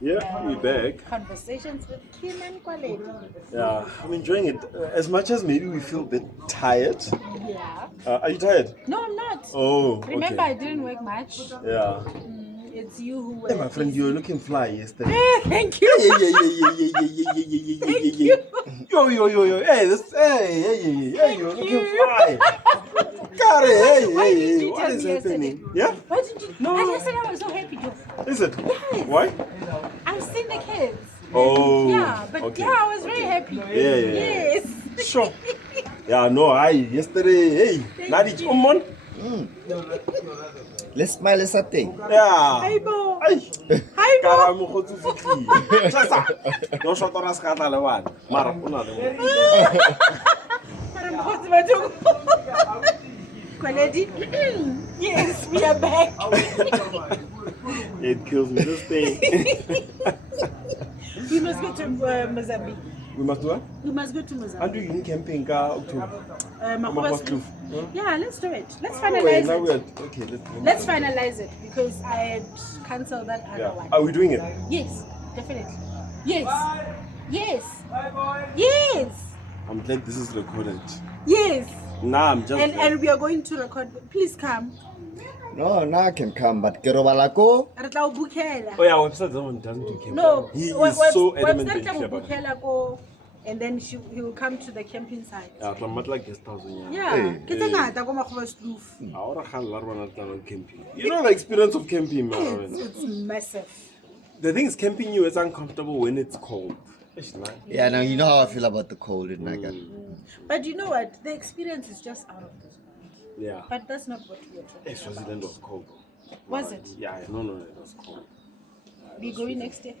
Yeah, we're back. Conversations with Kim and Kwaledi. Yeah, I'm enjoying it. As much as maybe we feel a bit tired. Yeah. Are you tired? No, I'm not. Oh, Remember, okay. I didn't work much. Yeah. It's you who were. Hey, my friend, you were looking fly yesterday. Thank you. Thank you. Yo. Hey, hey, you're looking fly. Got it. Why didn't you What tell is me happening? yesterday? Yeah? Why did you? No. Yesterday I was so happy, Joe. Is it? Yes. Why? I've seen the kids. Oh. Yeah, but okay. yeah, I was very happy. Yeah. Yes. Sure. Yeah, no, yesterday, hey, Nadi, come on. Let's smile at something. Yeah. Hi, Bo. Ay. Hi, Bo. Karamo go tsufutli. Tsasa. No shot ora skata le wana. Mara una le. Kwaledi. Yes, we are back. It kills me this thing. We must go to Mozambique. We must do what? We must go to Mozambique. And you camping ka October. Yeah, let's do it. Let's Wait, finalize now we are it. okay. Let's finalize it because I had cancelled that other one. Are we doing it? Yes, definitely. Yes. Yes. Yes. I'm glad this is recorded. Yes. Nah, I'm just. And we are going to record. Please come. No, I can come, but Kerobalako. Re tla o bookela. Oh yeah, website doesn't do camping. No, he is so adamant that website he will bookela go, and then he will come to the camping site. Yeah, I'm not like guest house. Yeah, ke tse ngata ko Makgoba's roof. Ahora ga la rona tla camping. You know the experience of camping, man. It's massive. The thing is, camping you is uncomfortable when it's cold. Yeah, now you know how I feel about the cold in Naga. But you know what? The experience is just out of this world. Yeah. But that's not what we are talking about. Swaziland was cold. Was it? Yeah, no, it was cold. We going next year?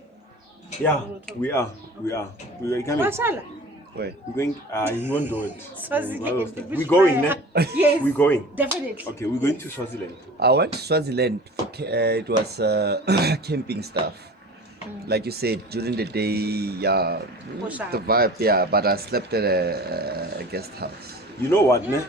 Yeah, we are. We are coming. Mashallah. Wait. We're going. He won't do it. Swaziland. We're going, ne? Yes. We're going. Definitely. Okay, we're going to Swaziland. I went to Swaziland. It was camping stuff. Like you said, during the day, yeah, the vibe, yeah, but I slept at a guest house. You know what, ne?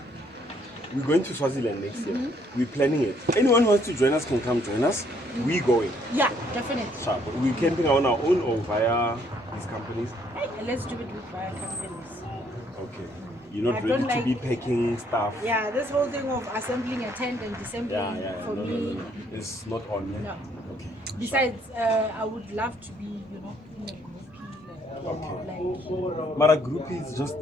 We're going to Swaziland next year. We're planning it. Anyone who wants to join us can come join us. We're going. Yeah, definitely. Sure, but we're camping on our own or via these companies. Hey, let's do it with via companies. Okay. You're not I ready don't to like- be packing stuff. Yeah, this whole thing of assembling a tent and disassembling for me. It's not on. Ne? No. Okay. Besides, I would love to be, in a groupie, like But a group is just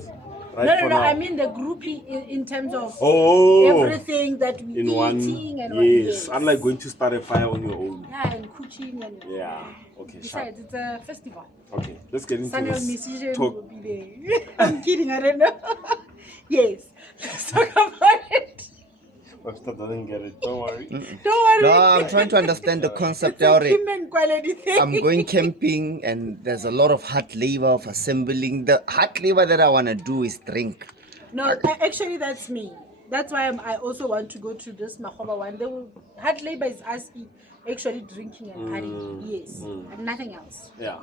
right no, for no. now. I mean the groupie in terms of Oh, everything that we in eating one. and Yes, what. unlike going to start a fire on your own. Yeah, and cooking and Yeah. Okay. besides, it's a festival. Okay. Let's get into Samuel this Musician talk. will be there. I'm kidding. I don't know. Yes, let's talk about it. Webster doesn't get it. Don't worry. Don't worry. No, I'm trying to understand the concept It's a already. human quality thing. I'm going camping and there's a lot of hard labor of assembling. The hard labor that I want to do is drink. No, actually, that's me. That's why I also want to go to this Makgoba one. They will, hard labor is us actually drinking and partying. Yes, and nothing else. Yeah.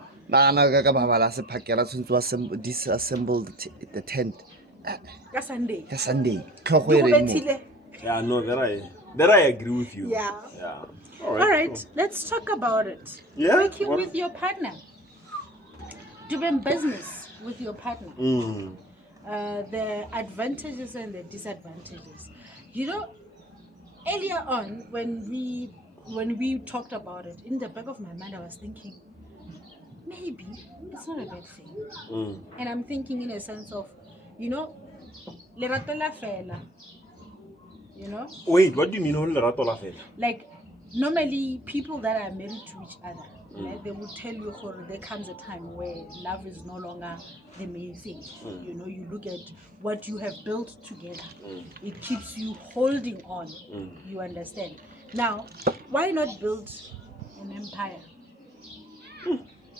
Disassemble the tent. That's Sunday. That's Sunday. Yeah. No, that I agree with you. Yeah. Yeah. All right, let's talk about it. Yeah? Working What- with your partner. Doing business with your partner. The advantages and the disadvantages. You know, earlier on when we talked about it, in the back of my mind I was thinking, maybe it's not a bad thing. And I'm thinking in a sense of, lerato la fela. Wait, what do you mean? Lerato la fela? Like normally people that are married to each other, they will tell you there comes a time where love is no longer the main thing. You look at what you have built together. It keeps you holding on. You understand? Now, why not build an empire?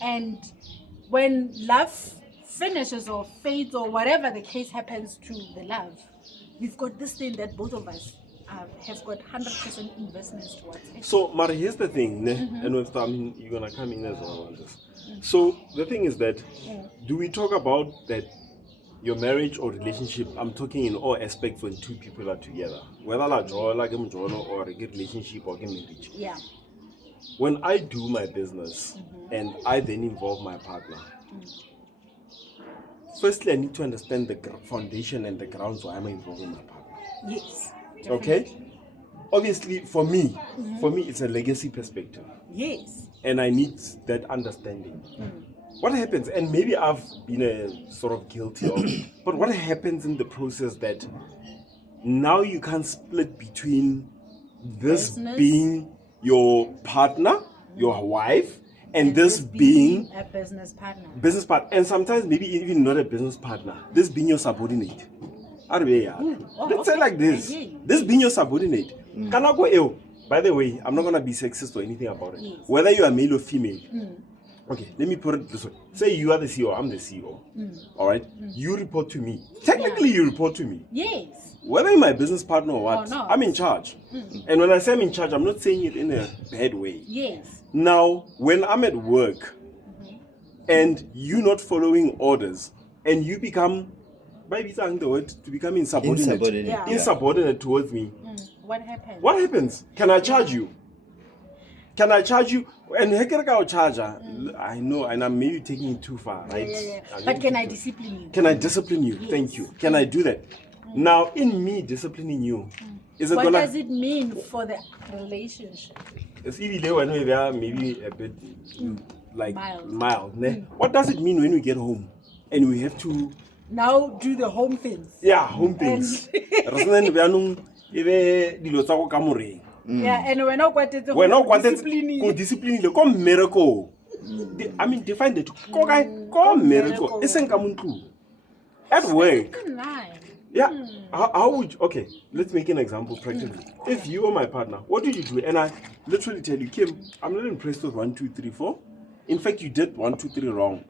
And when love finishes or fades or whatever the case happens to the love, we've got this thing that both of us have got 100% investments towards it. So, Mara, here's the thing, ne? And Webster, I mean, you're gonna come in as well on this. So the thing is that, do we talk about that your marriage or relationship? I'm talking in all aspects when two people are together, whether like a or a relationship or a marriage. Yeah. when I do my business and I then involve my partner, firstly, I need to understand the foundation and the grounds why I'm involving my partner. Yes. Okay? Obviously, for me, it's a legacy perspective. Yes. And I need that understanding. What happens, and maybe I've been sort of guilty of it, but what happens in the process that now you can't split between this Business. being your partner, your wife, and this being a business partner. business partner, and sometimes maybe even not a business partner, this being your subordinate. Let's say like this. I hear you. This being your subordinate. Can I go ill? By the way, I'm not gonna be sexist or anything about it. Yes. Whether you are male or female. Okay, let me put it this way. Say you are the CEO, I'm the CEO. Alright? You report to me. Technically you report to me. Yes. Whether you're my business partner or what, Or not. I'm in charge. And when I say I'm in charge, I'm not saying it in a bad way. Yes. Now, when I'm at work and you not following orders and you become, by the word, to become insubordinate, Yeah. insubordinate towards me, What happened? what happens? Can I charge you? Can I charge you? And Hekeraka charger, I know, and I'm maybe taking it too far, right? Yeah. I'm But maybe can too I far. discipline you? Can I discipline you? Yes. Thank you. Can I do that? Now, in me disciplining you, is it What gonna? does it mean for the relationship? It's even though I know they are maybe a bit like Mild. mild. Ne? What does it mean when we get home and we have to? Now do the home things. Yeah, home things. Yeah, and we're not quite We're not quite disciplining. discipline. Come miracle. I mean, define the two. Come miracle. It's at work. Good night. Yeah. How would you, okay, let's make an example practically. If you were my partner, what did you do? And I literally tell you, Kim, I'm not impressed with 1, 2, 3, 4. In fact, you did 1, 2, 3 wrong.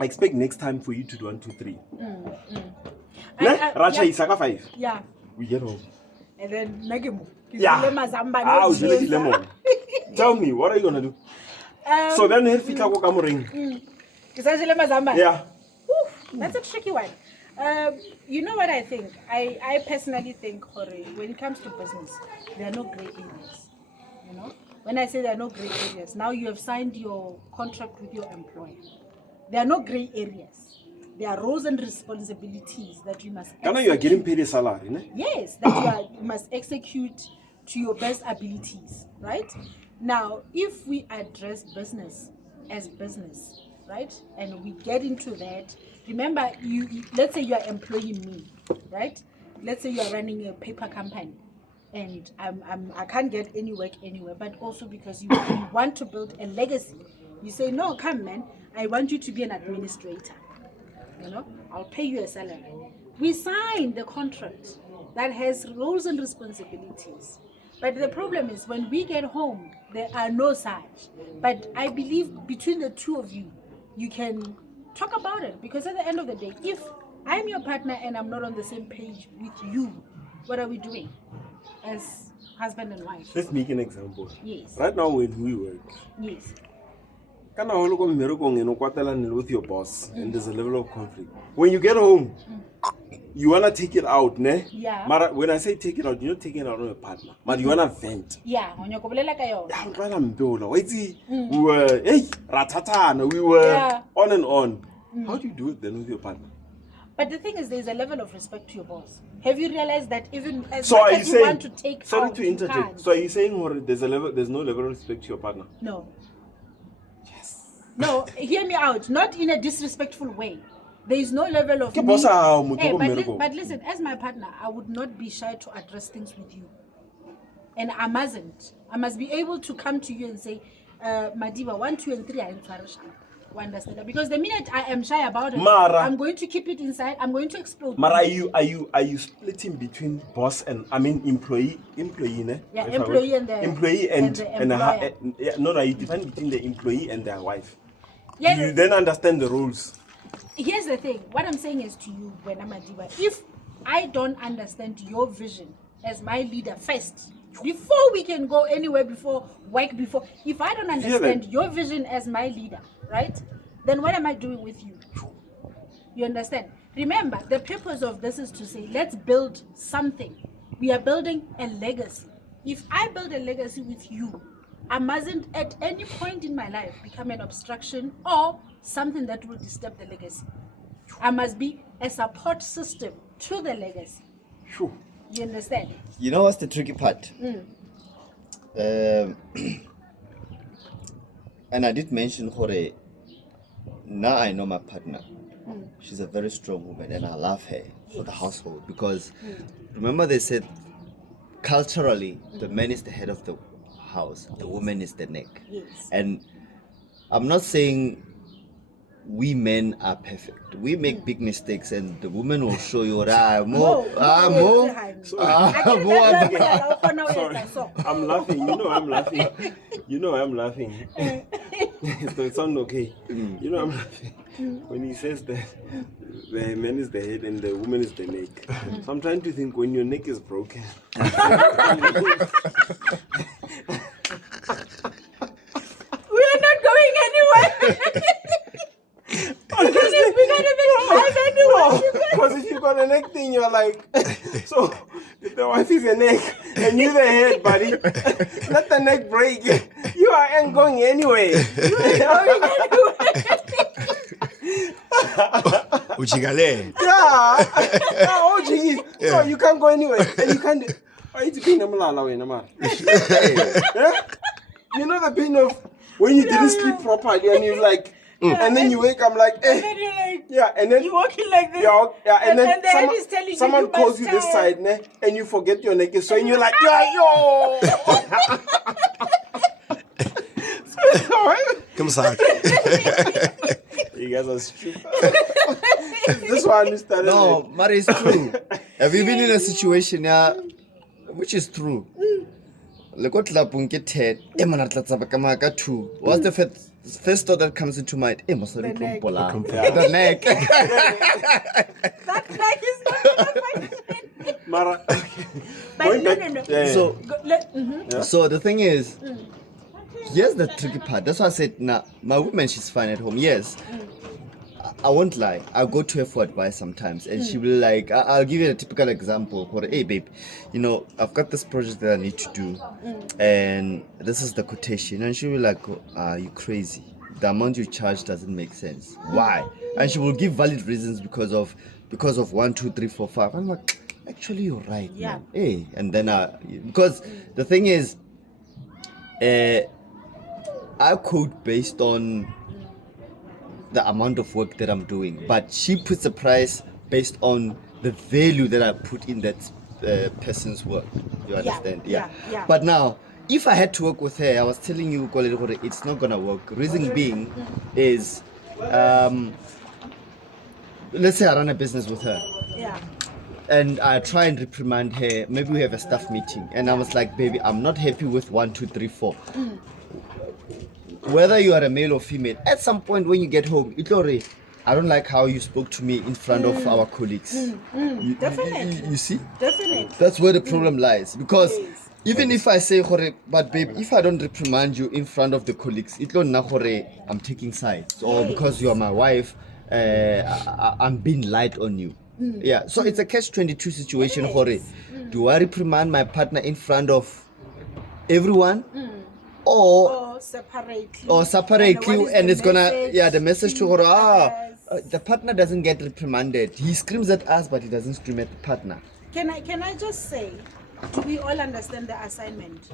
I expect next time for you to do 1, 2, 3. Racha yeah. Isaka 5. Yeah. We get home. And then Nagemu. Yeah. Lemon. Tell me, what are you gonna do? So then here fika ko kamoring. Yeah. That's a tricky one. You know what I think? I personally think, Jorge, when it comes to business, there are no gray areas. You know? When I say there are no gray areas, now you have signed your contract with your employer. There are no gray areas. There are roles and responsibilities that you must Kana you are getting paid a salary, ne? Yes, that you must execute to your best abilities, right? Now, if we address business as business, right, and we get into that, remember, let's say you are employing me, right? Let's say you are running a paper company, and I can't get any work anywhere, but also because you want to build a legacy, you say, no, come man, I want you to be an administrator. You know, I'll pay you a salary. We sign the contract that has roles and responsibilities. But the problem is when we get home, there are no such. But I believe between the two of you, you can talk about it. Because at the end of the day, if I'm your partner and I'm not on the same page with you, what are we doing as husband and wife? Let's make an example. Yes. Right now when we work, Yes. kana holo ko mmerekong eno kwatelana with your boss and there's a level of conflict. When you get home, you wanna take it out, ne? Yeah. Mara, when I say take it out, you're not taking it out on your partner, but you wanna vent. Yeah. We were ratatana, we were Yeah. on and on. How do you do it then with your partner? But the thing is, there's a level of respect to your boss. Have you realized that even as So much are you as you saying? want to take Sorry out, to you interject. can't? So are you saying there's no level of respect to your partner? No. Yes. No, hear me out. Not in a disrespectful way. There is no level of. Ke boss a hao, motho Hey, ko but, mmerekong. but listen, as my partner, I would not be shy to address things with you. And I mustn't. I must be able to come to you and say, Madiba, 1, 2, and 3 are in Farisha. Understand that? Because the minute I am shy about it, Mara. I'm going to keep it inside. I'm going to explode. But are you splitting between boss and employee, ne? Yeah, If I employee were- and the- employee and the employer. no, you define between the employee and their wife. Yeah, You then understand the rules. Here's the thing. What I'm saying is to you, Madiba, if I don't understand your vision as my leader first, before we can go anywhere, if I don't understand your vision as my leader, right, then what am I doing with you? You understand? Remember, the purpose of this is to say, let's build something. We are building a legacy. If I build a legacy with you, I mustn't at any point in my life become an obstruction or something that will disturb the legacy. I must be a support system to the legacy. Sure. You understand? You know what's the tricky part? And I did mention Hore. Now I know my partner. She's a very strong woman and I love her for the household because remember they said culturally the man is the head of the house, the woman is the neck. Yes. And I'm not saying we men are perfect. We make big mistakes and the woman will show you more. Sorry, I'm laughing. You know I'm laughing. So it sounds okay. You know I'm laughing when he says that the man is the head and the woman is the neck. So I'm trying to think when your neck is broken. We are not going anywhere. Because if you got a neck thing, you're like, so if the wife is a neck and you the head, buddy, let the neck break. You ain't going anywhere. You ain't going anywhere. Uchigale. Yeah. Oh, geez. So you can't go anywhere. And you can't. It's pain. You know the pain of when you didn't sleep properly and you're like, and then you wake up like, eh. And then you're like, yeah, and then you're walking like this. Yeah, and then the head is telling someone you calls you this side, ne, and you forget your neck is so, and you're like, yeah, yo. Come on. You guys are stupid. This one is started. No, but it's true. Have you been in a situation which is true? Like what lapun head, two. What's the first thought that comes into mind? The neck. The neck. That neck is not gonna function. Mara. But no. Yeah. So the thing is, here's the tricky part. That's why I said, my woman, she's fine at home. Yes. I won't lie. I'll go to her for advice sometimes, and she will like. I'll give you a typical example. For hey, babe, I've got this project that I need to do, and this is the quotation, and she will like, you crazy? The amount you charge doesn't make sense. Why? And she will give valid reasons because of 1, 2, 3, 4, 5. I'm like, actually, you're right. Yeah. Man. Hey, and then because the thing is, I quote based on the amount of work that I'm doing, but she puts a price based on the value that I put in that person's work. You understand? Yeah. But now, if I had to work with her, I was telling you, it's not gonna work. Reason being is, let's say I run a business with her. Yeah. And I try and reprimand her. Maybe we have a staff meeting, and I was like, baby, I'm not happy with 1, 2, 3, 4. Whether you are a male or female, at some point when you get home, Itlore, I don't like how you spoke to me in front of our colleagues. Definitely. You see? Definitely. That's where the problem lies. Because Yes. even if I say, but babe, if I don't reprimand you in front of the colleagues, I'm taking sides. Or because you are my wife, I'm being light on you. Yeah, so it's a catch-22 situation. Do I reprimand my partner in front of everyone? Or separately, and it's gonna the message to her the partner doesn't get reprimanded. He screams at us, but he doesn't scream at the partner. Can I just say, do we all understand the assignment?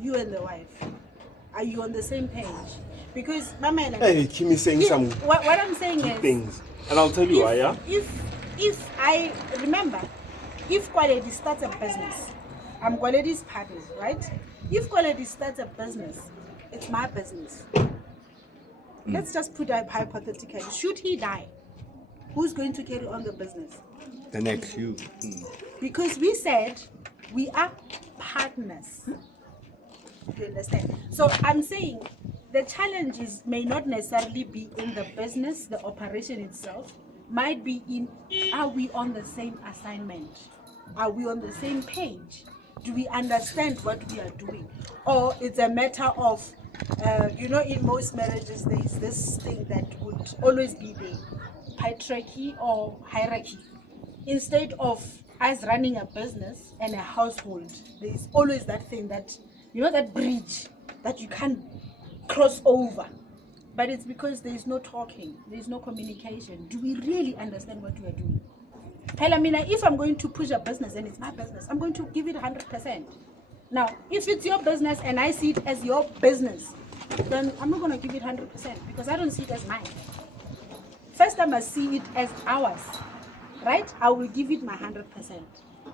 You and the wife, are you on the same page? Because Mama, hey, Kimi saying some what I'm saying is things, and I'll tell you why. Yeah. If I remember, if Quality starts a business, I'm Quality's partner, right? If Quality starts a business, it's my business. Let's just put it hypothetically. Should he die, who's going to carry on the business? The next you. Because we said we are partners. You understand? So I'm saying the challenges may not necessarily be in the business, the operation itself, might be in, are we on the same assignment? Are we on the same page? Do we understand what we are doing? Or it's a matter of, in most marriages, there is this thing that would always be the patriarchy or hierarchy. Instead of us running a business and a household, there is always that thing that, that bridge that you can't cross over. But it's because there is no talking, there is no communication. Do we really understand what we are doing? Hell, if I'm going to push a business and it's my business, I'm going to give it 100%. Now, if it's your business and I see it as your business, then I'm not going to give it 100% because I don't see it as mine. First, I must see it as ours, right? I will give it my 100%.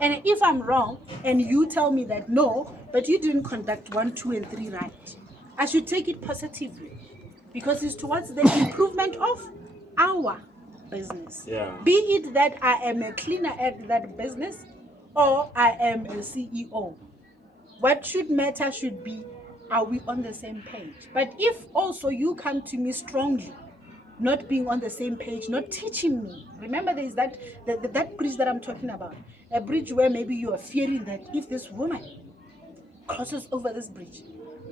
And if I'm wrong and you tell me that no, but you didn't conduct 1, 2, and 3 right, I should take it positively because it's towards the improvement of our business. Yeah. Be it that I am a cleaner at that business or I am a CEO. What should matter should be, are we on the same page? But if also you come to me strongly, not being on the same page, not teaching me. Remember, there is that bridge that I'm talking about. A bridge where maybe you are fearing that if this woman crosses over this bridge,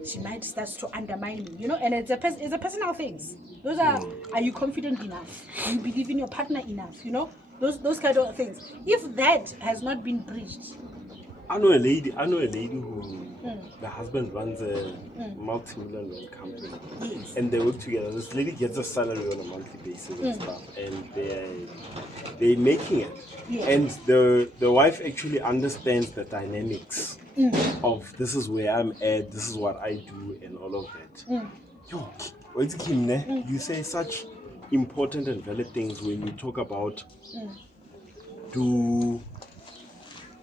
she might start to undermine me, and it's a personal things. Those are you confident enough? Do you believe in your partner enough? Those kind of things. If that has not been bridged. I know a lady who the husband runs a multi-million company, and they work together. This lady gets a salary on a monthly basis and stuff, and they're making it. Yeah. And the wife actually understands the dynamics of this is where I'm at, this is what I do, and all of that. Yo, what's Kim, ne? You say such important and valid things when you talk about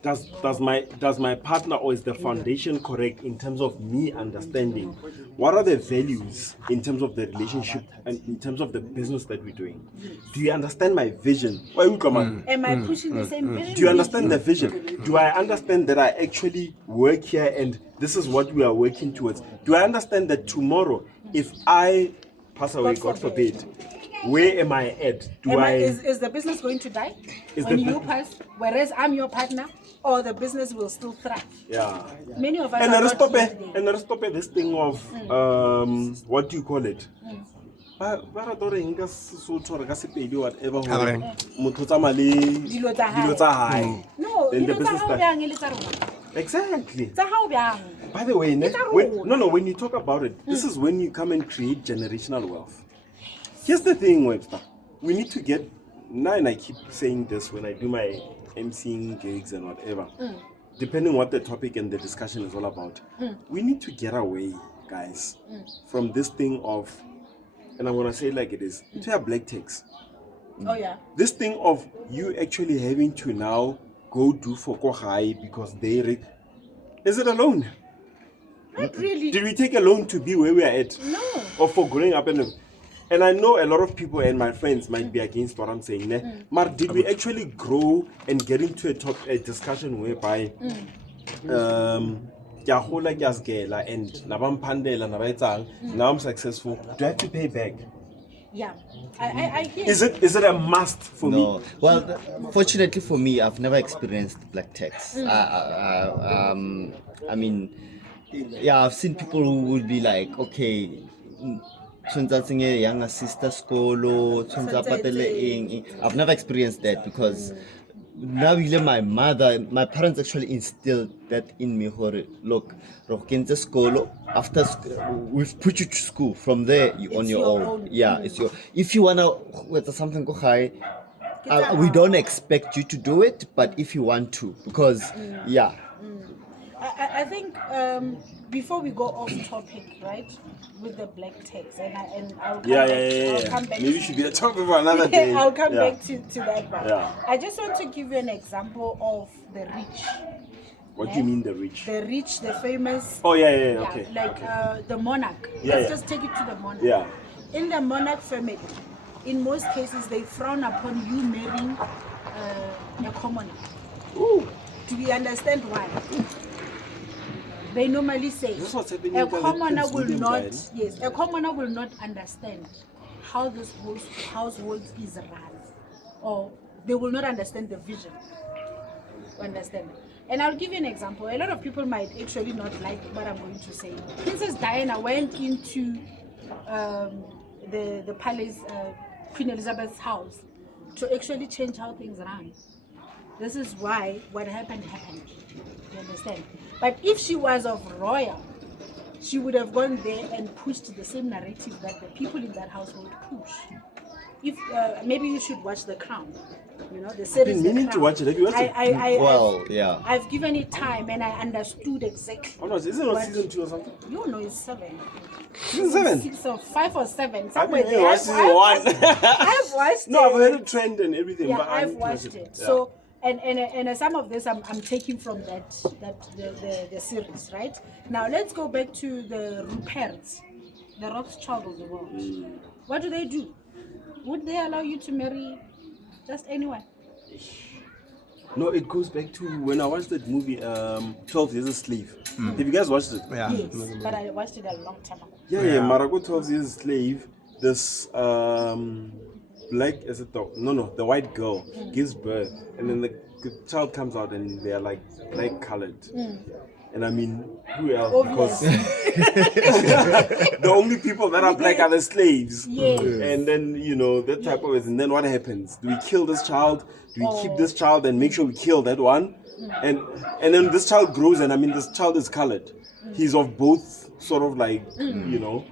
does my partner, or is the foundation correct in terms of me understanding what are the values in terms of the relationship and in terms of the business that we're doing? Do you understand my vision? Am I pushing the same vision? Do you understand the vision? Do I understand that I actually work here and this is what we are working towards? Do I understand that tomorrow, if I pass away, God forbid, where am I at? Is the business going to die when you pass, whereas I'm your partner, or the business will still thrive? Yeah. Many of us And are let's not stop here it. today. And let's stop it. This thing of what do you call it? Whatever. Dilo tsa hae. No, Then the dilo tsa business hao start- bjang e le tsa rona. Exactly. Tsa hao bjang. By the way, It's a when you talk about it, this is when you come and create generational wealth. Here's the thing, Webster. We need to get now, and I keep saying this when I do my emceeing gigs and whatever. Depending what the topic and the discussion is all about, we need to get away, guys, from this thing of, and I'm gonna say it like it is, it's a black text. Oh yeah. This thing of you actually having to now go do for high because they is it alone? Not really. Did we take a loan to be where we are at? No. Or for growing up and I know a lot of people and my friends might be against what I'm saying. But did we actually grow and get into a discussion whereby and now I'm successful? Do I have to pay back? Yeah. I hear. Is it a must for No. me? Well, fortunately for me, I've never experienced black tax. I mean, yeah, I've seen people who would be like, okay, tshwantsatse younger sister skolo, I've never experienced that because now my parents actually instilled that in me. Look, skolo, after we've put you to school. From there, you're on your own. Yeah, it's your. If you wanna whether something go high, we don't expect you to do it, but if you want to, because yeah. I think before we go off topic, right, with the black tax, and I'll come I'll come back. Maybe it should be a topic for another day. I'll come back to that one. Yeah. I just want to give you an example of the rich. What do you mean the rich? The rich, the famous. Oh yeah, okay. Like the monarch. Yeah, Let's yeah. just take it to the monarch. Yeah. In the monarch family, in most cases, they frown upon you marrying a commoner. Ooh. Do we understand why? They normally say This is what's happening a in the commoner Prince will William not. side. Yes, a commoner will not understand how this whole household is run, or they will not understand the vision. Understand? And I'll give you an example. A lot of people might actually not like what I'm going to say. Princess Diana went into the palace, Queen Elizabeth's house, to actually change how things run. This is why what happened. You understand? But if she was of royal, she would have gone there and pushed the same narrative that the people in that household push. If maybe you should watch The Crown, you know, the I've series. been The meaning to Crown. watch it. Have you watched it? I've given it time and I understood exactly. Oh no, isn't it on what- season 2 or something? You know, it's 7. Season 7? 6 or 5 or 7. I've Somewhere been there. watching season 1. I've watched No, I've it. heard a trend and everything, Yeah, but I I've haven't watched watched it. Yeah. So and some of this I'm taking from the series, right? Now let's go back to the Ruperts, the Rothschild of the world. What do? Would they allow you to marry just anyone? No, it goes back to when I watched that movie, 12 Years a Slave. Have you guys watched it? Yeah. Yes, but I watched it a long time ago. Yeah. Marago 12 Years a Slave. This black as a dog. No, the white girl gives birth, and then the child comes out, and they are like black colored. And I mean, who else? Because the only people that are black are the slaves. Yes. And then, you know, that type of it. And then what happens? Do we kill this child? Do we keep this child and make sure we kill that one? And then this child grows, and I mean, this child is colored. He's of both sort of like, you know.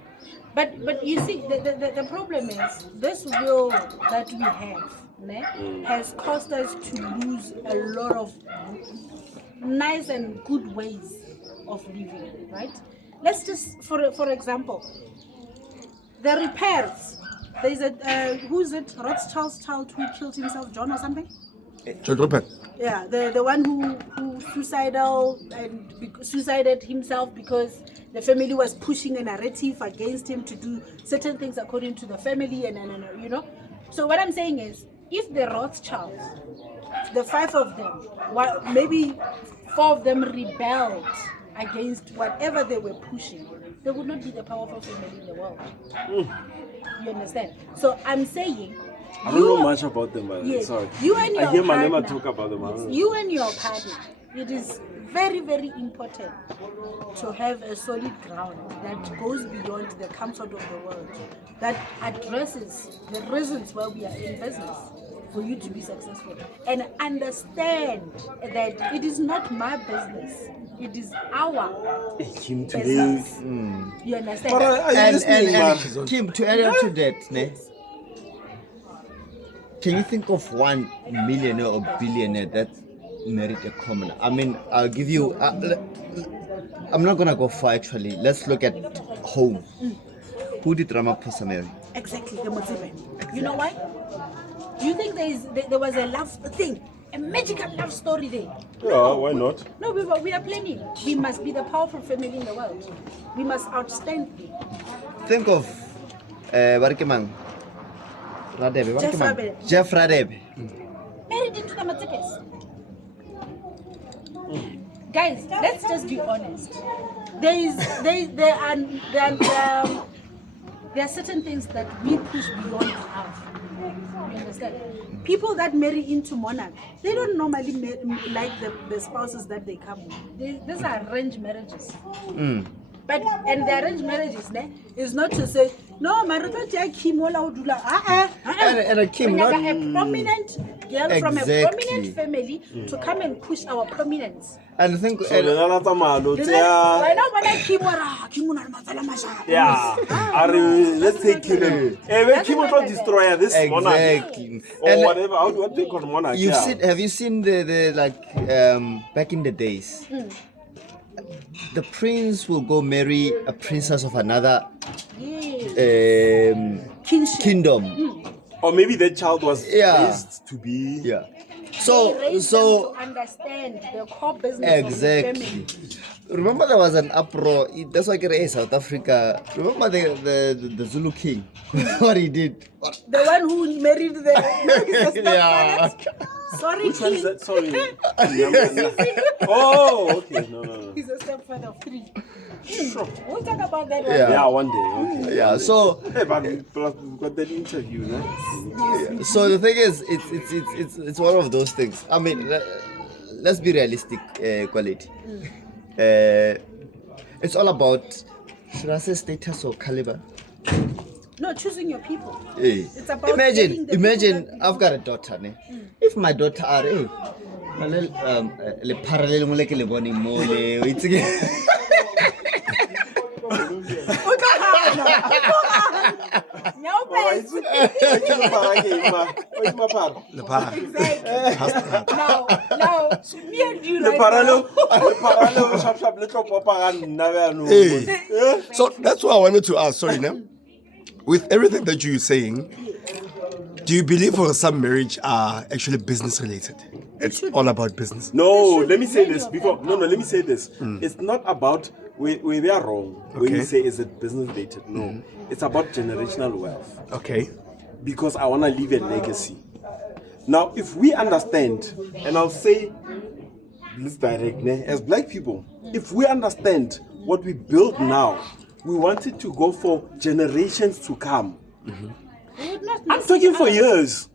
But you see, the problem is this will that we have has caused us to lose a lot of nice and good ways of living, right? Let's just, for example, the repairs. There's a who's it? Rothschild's child who killed himself, John or something. John Rupert. Yeah, the one who suicided himself because the family was pushing a narrative against him to do certain things according to the family, and you know. So what I'm saying is, if the Rothschilds, the 5 of them, maybe 4 of them rebelled against whatever they were pushing, they would not be the powerful family in the world. You understand? So I'm saying, I don't know much about them, but yes, sorry. you and your I hear my partner, mama talk about them. I don't know. you and your partner, it is very, very important to have a solid ground that goes beyond the comfort of the world, that addresses the reasons why we are in business, for you to be successful, and understand that it is not my business, it is our Kim, today. business. You understand? But are you listening, man? And Kim, to add on to that, can you think of one millionaire or billionaire that married a commoner? I mean, I'll give you. I'm not gonna go far actually. Let's look at home. Who did Ramaphosa marry? Exactly, the Mozambique. You know why? Do you think there was a love thing, a magical love story there? Yeah, why not? No, we are planning. We must be the powerful family in the world. We must outstand them. Think of Barkemang. Radebe. Jeff Barkemang. Radebe. Jeff Radebe. Married into the Matsipes. Guys, let's just be honest. There are certain things that we push beyond love. You understand? People that marry into monarch, they don't normally like the spouses that they come with. These are arranged marriages. But and the arranged marriages is not to say no, Maruta Kim wala udula. And a Kim, We not have a prominent girl from a Exactly. prominent family to come and push our prominence. and I think So, Lenana Tamalo, yeah. Right now, when I Kim wara, Kim una mazala masha. Yeah. Let's take Kim. When Kim will not destroy this monarch. exactly. Or And whatever. What do you call monarch? you've Yeah. seen? Have you seen the like back in the days? The prince will go marry a princess of another Yes. Kinship. kingdom. Or maybe that child was Yeah. raised to be. Yeah. They So raise them to understand the core business exactly. of the family. Remember there was an uproar. That's why I get South Africa. Remember the Zulu king? What he did? The one who married the Yeah. Sorry, Which one is king. that? Sorry. Oh, okay. No. He's a stepfather of 3. Sure. We'll talk about that one. Yeah. Yeah, one day. Okay. Yeah. So Hey, but we've got that interview, no? so the thing is, it's one of those things. I mean, let's be realistic. Quality. It's all about, should I say, status or caliber? No, choosing your people. Hey. It's about getting the Imagine people I've got a daughter. If my daughter are le parallel mo le ke le boneng mo le o itse ke Lepara. Exactly. Now, me and you The right parallel sharp little papa and never Hey. So that's what I wanted to ask. Sorry, now. With everything that you're saying, do you believe for some marriage are actually business related? It's all about business. No, let me say this before. No, let me say this. It's not about we are wrong when you Okay. say is it business related. No, it's about generational wealth. Okay. Because I want to leave a legacy. Now, if we understand, and I'll say this directly, as black people, if we understand what we build now, we want it to go for generations to come. We would not I'm miss talking each for other. years.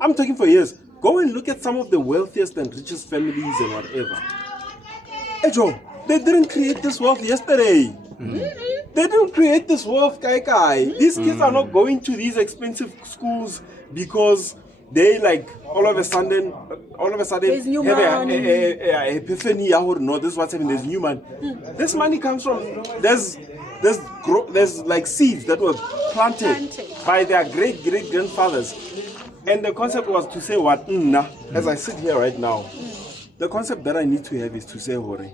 I'm talking for years. Go and look at some of the wealthiest and richest families and whatever. Hey Joe, they didn't create this wealth yesterday. They didn't create this wealth, Kai. These kids are not going to these expensive schools because they like all of a sudden There's new have money. a epiphany. Or no, this is what's happening. There's new money. This money comes from there's like seeds that were planted by their great grandfathers, and the concept was to say what as I sit here right now, the concept that I need to have is to say, Hore,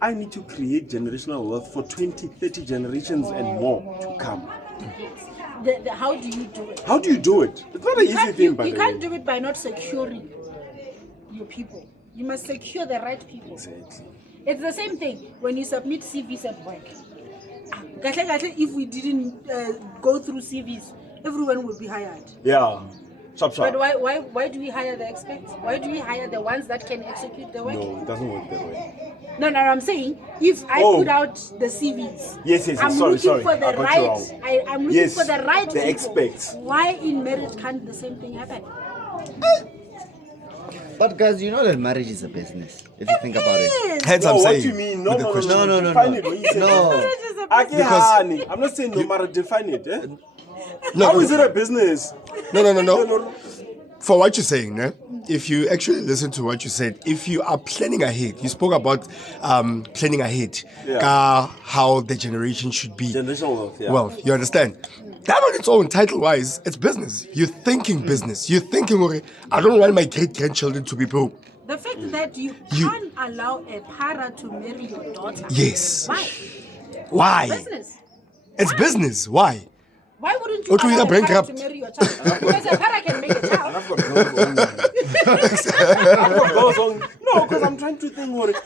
I need to create generational wealth for 20, 30 generations and more to come. How do you do it? How do you do it? It's not an easy thing, by You the can't way. do it by not securing your people. You must secure the right people. Exactly. It's the same thing when you submit CVs at work. If we didn't go through CVs, everyone would be hired. Yeah. Sharp. But why do we hire the experts? Why do we hire the ones that can execute the work? No, it doesn't work that way. No, I'm saying if I Oh. put out the CVs, Yes, I'm sorry, looking for I the got you right. wrong. I'm looking Yes, for the right the people. experts. Why in marriage can't the same thing happen? But guys, you know that marriage is a business. If you think about it. Hence, No, I'm what saying. do you mean? No, with the no, question. No. Define it when you say No. business. Marriage is a Ake Because- hani. I'm not saying no matter define it. Eh? No, How no, is it a business? no. For what you're saying, né? If you actually listen to what you said, if you are planning ahead, you spoke about planning ahead, Yeah. how the generation should be. Generational wealth, yeah. Wealth, you understand? That on its own, title-wise, it's business. You're thinking business. You're thinking, okay, I don't want my great-grandchildren to be broke. The fact that you can't allow a para to marry your daughter. Yes. Why? Why? Business. It's business. Why? Why wouldn't you What will allow you a para bankrupt? to marry your child? Because a para can make a child. I've got girls on. No, because I'm trying to think what if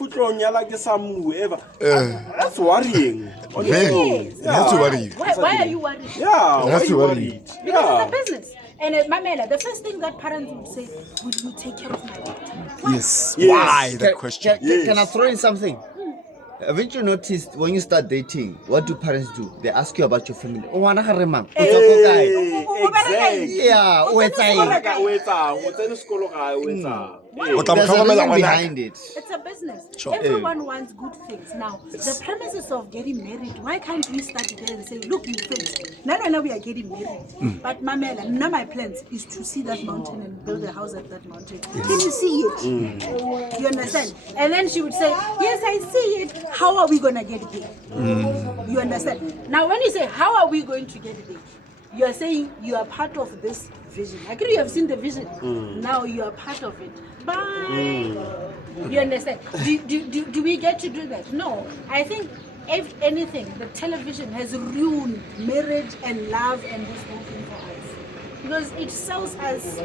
you throw like some whoever. That's worrying. On its Very. own. It has to worry you. Why are you worried? Yeah, It why has are to you worry worried? Because Yeah. it's a business. And Mamela, the first thing that parents would say, will you take care of my daughter? Yes. Yes. Why? That question. Can I throw in something? Haven't you noticed when you start dating, what do parents do? They ask you about your family. Oh, I don't remember. Hey, exactly. Yeah, what's O tla mo There's a tlhokomela reason ngwanaka. behind it. It's a business. Sure. Everyone wants good things. Now, the premises of getting married, why can't we start together and say, look, you friends, now we are getting married. But Mamela, now my plans is to see that mountain and build a house at that mountain. Can you see it? You understand? And then she would say, yes, I see it. How are we going to get there? You understand? Now, when you say, how are we going to get there? You are saying you are part of this vision. I agree you have seen the vision. Now you are part of it. Bye. You understand? Do we get to do that? No. I think if anything, the television has ruined marriage and love and this whole thing for us. Because it sells us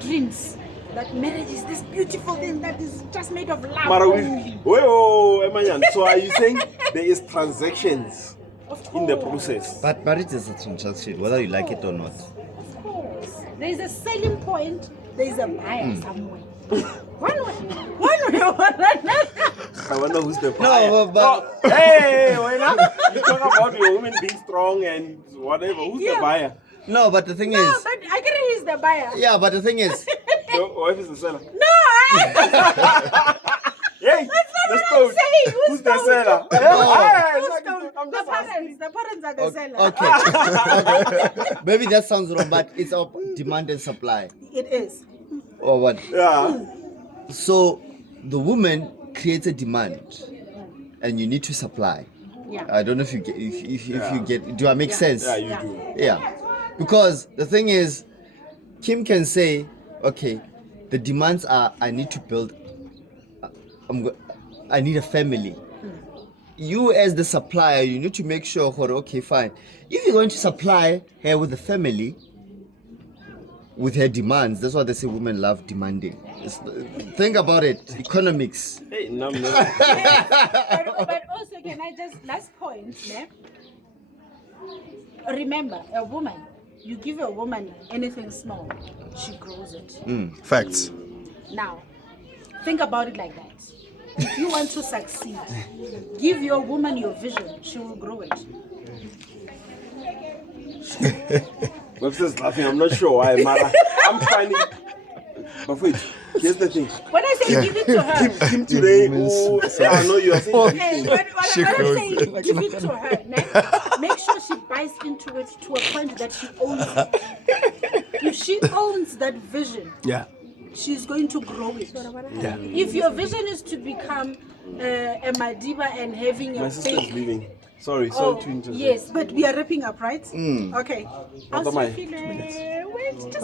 dreams that marriage is this beautiful thing that is just made of love. Mara, only. Emanyan, so are you saying there is transactions Of in the course. process? But marriage is a transaction, whether you like it or not. Of course. There is a selling point, there is a buyer somewhere. One way or another. I wonder who's the buyer. No, but Oh, hey, why not? You talk about your women being strong and whatever. Who's the Yeah. buyer? no, but the thing No, is, but I agree he's the buyer. yeah, but the thing is, Your wife is the seller. No, Hey, the what stone. I'm saying. Who's the seller? Who's I'm the just asking. parents are the seller. okay. Maybe that sounds wrong, but it's of demand and supply. It is. Or what? Yeah. So the woman creates a demand and you need to supply. Yeah. I don't know if you get if you get, do I make sense? Yeah, you do. Yeah. Because the thing is, Kim can say, okay, the demands are I need to build, I need a family. You as the supplier, you need to make sure, okay, fine. If you're going to supply her with a family, with her demands, that's why they say women love demanding. Think about it, economics. Hey, no. But also, can I just, last point, ne? Remember, a woman, you give a woman anything small, she grows it. Facts. Now, think about it like that. If you want to succeed, give your woman your vision, she will grow it. Webster's laughing, I'm not sure why, Mara. I'm finding. But wait, here's the thing. When I say give it to her, Kim today, I know you are saying hey, that. when I'm saying give it to her, ne? Make sure she buys into it to a point that she owns it. If she owns that vision, Yeah. she's going to grow it. Yeah. If your vision is to become a Madiba and having My a sister's fake. leaving. Sorry Oh, to interrupt. yes, but we are wrapping up, right? Okay. How's am your I? feeling? Wait, just 2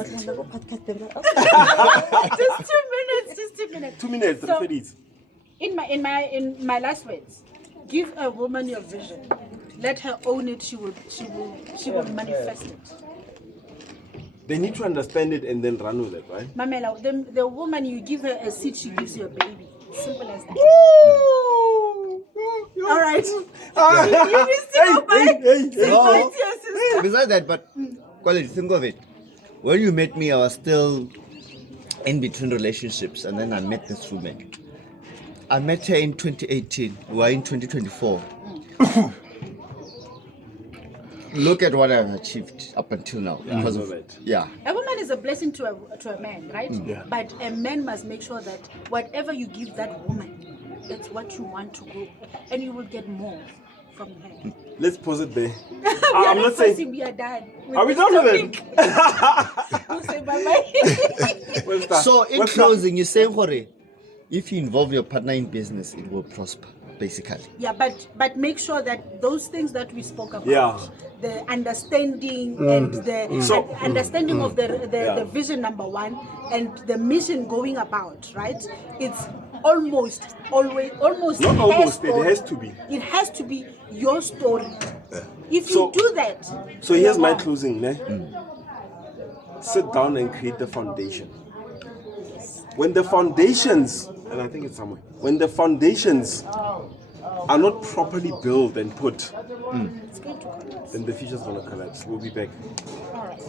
minutes. 2 minutes, So- 30 minutes. In my last words, give a woman your vision. Let her own it. She will manifest it. They need to understand it and then run with it, right? Mamela, the woman, you give her a seed, she gives you a baby. Simple as that. All right. You still buy No. to your sister. Besides that, but quality, think of it. When you met me, I was still in between relationships, and then I met this woman. I met her in 2018. We are in 2024. Look at what I've achieved up until now. Because of it. yeah. A woman is a blessing to a man, right? Yeah. But a man must make sure that whatever you give that woman, it's what you want to go, and you will get more from her. Let's pause it there. We are I'm not saying. we are done. Are we done with it? We'll say bye-bye. Webster, So in Webster, closing, you're saying, Jorge, if you involve your partner in business, it will prosper, basically. Yeah, but make sure that those things that we spoke about, Yeah. the understanding and the understanding of the vision number one and the mission going about, right? It's almost Not almost, her it has to be. It has to be your story. If you So- do that, So here's my you're closing, ne? Sit down and create the foundation. When the foundations, and I think it's somewhere, when the foundations are not properly built and put, it's going to collapse. then the future's gonna collapse. We'll be back. All right.